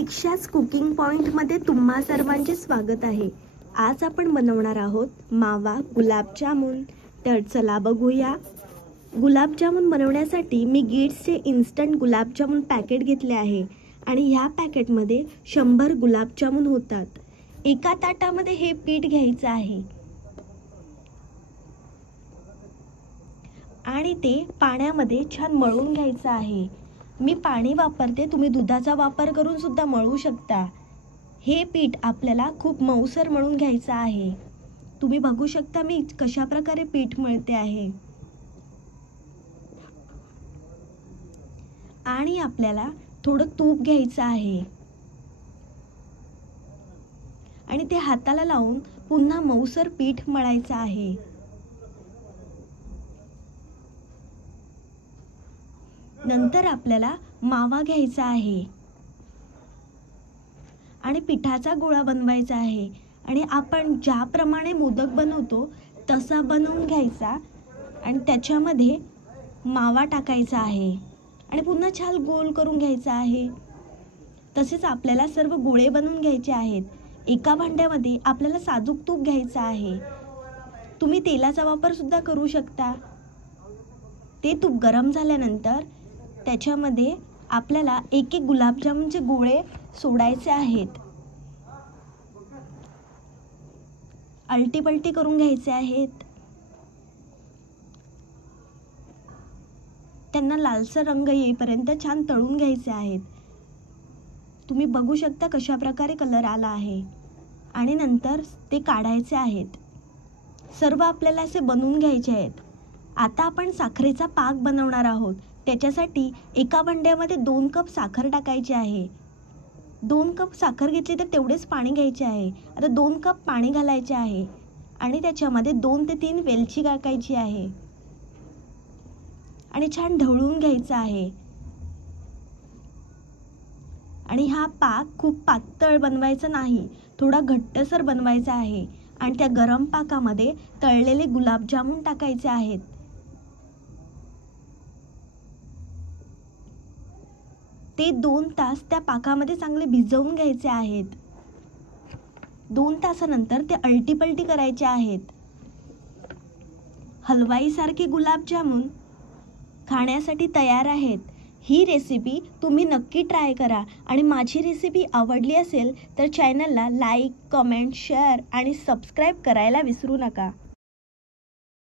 प्रतीक्षा's cooking पॉइंटमध्ये तुम्हा सर्वांचे स्वागत आहे। आज आपण बनवणार आहोत मावा गुलाबजामुन। तर चला बघूया। गुलाबजामुन बनवण्यासाठी मी गिट्सचे इन्स्टंट गुलाबजामुन पॅकेट घेतले आहे आणि ह्या पॅकेटमध्ये 100 गुलाबजामुन होतात। एका ताटामध्ये हे पीठ घ्यायचं आहे आणि ते पाण्यामध्ये छान मळून घ्यायचं आहे। मी पाणी वापरते, तुम्ही दुधाचा वापर करून सुद्धा मळू शकता। हे पीठ आपल्याला खूप मऊसर मळून घ्यायचं आहे। तुम्ही बघू शकता मी कशा प्रकारे पीठ मळते आहे। आणि आपल्याला थोडं तूप घ्यायचं आहे आणि ते हाताला लावून पुन्हा मऊसर पीठ मळायचं आहे। नंतर आपल्याला मावा घ्यायचा आहे आणि पिठाचा गोळा बनवायचा आहे आणि आपण ज्याप्रमाणे मोदक बनवतो तसा बनवून घ्यायचा आणि त्याच्यामध्ये मावा टाकायचा आहे आणि पुन्हा छान गोल करून घ्यायचा आहे। तसेच आपल्याला सर्व गोळे बनवून घ्यायचे आहेत। एका भांड्यामध्ये आपल्याला साजूक तूप घ्यायचं आहे। तुम्ही तेलाचा वापर सुद्धा करू शकता। ते तूप गरम झाल्यानंतर त्याच्यामध्ये आपल्याला एक एक गुलाबजामुनचे गोळे सोडायचे आहेत। आलटी पलटी करून घ्यायचे आहेत। त्यांना लालसर रंग येईपर्यंत छान तळून घ्यायचे आहेत। तुम्ही बघू शकता कशा प्रकारे कलर आला आहे आणि नंतर ते काढायचे आहेत। सर्व आपल्याला असे बनवून घ्यायचे आहेत। आता आपण साखरेचा पाक बनवणार आहोत। त्याच्यासाठी एका भांड्यामध्ये 2 कप साखर टाकायची आहे। 2 कप साखर घेतली तर तेवढेच पाणी घ्यायचे आहे। आता 2 कप पाणी घालायचे आहे आणि त्याच्यामध्ये 2 ते 3 वेलची टाकायची आहे आणि छान ढवळून घ्यायचा आहे। आणि हा पाक खूप पातळ बनवायचा नाही, थोडा घट्टसर बनवायचा आहे आणि त्या गरम पाकामध्ये तळलेले गुलाबजामुन टाकायचे आहेत। ते 2 तास त्या पाकामध्ये चांगले भिजवून घ्यायचे आहेत। 2 तासानंतर ते आलटी पलटी करायचे आहेत। हलवाईसारखे गुलाबजामुन खाण्यासाठी तयार आहेत। ही रेसिपी तुम्ही नक्की ट्राय करा आणि माझी रेसिपी आवडली असेल तर चॅनलला लाईक, कमेंट, शेअर आणि सबस्क्राईब करायला विसरू नका।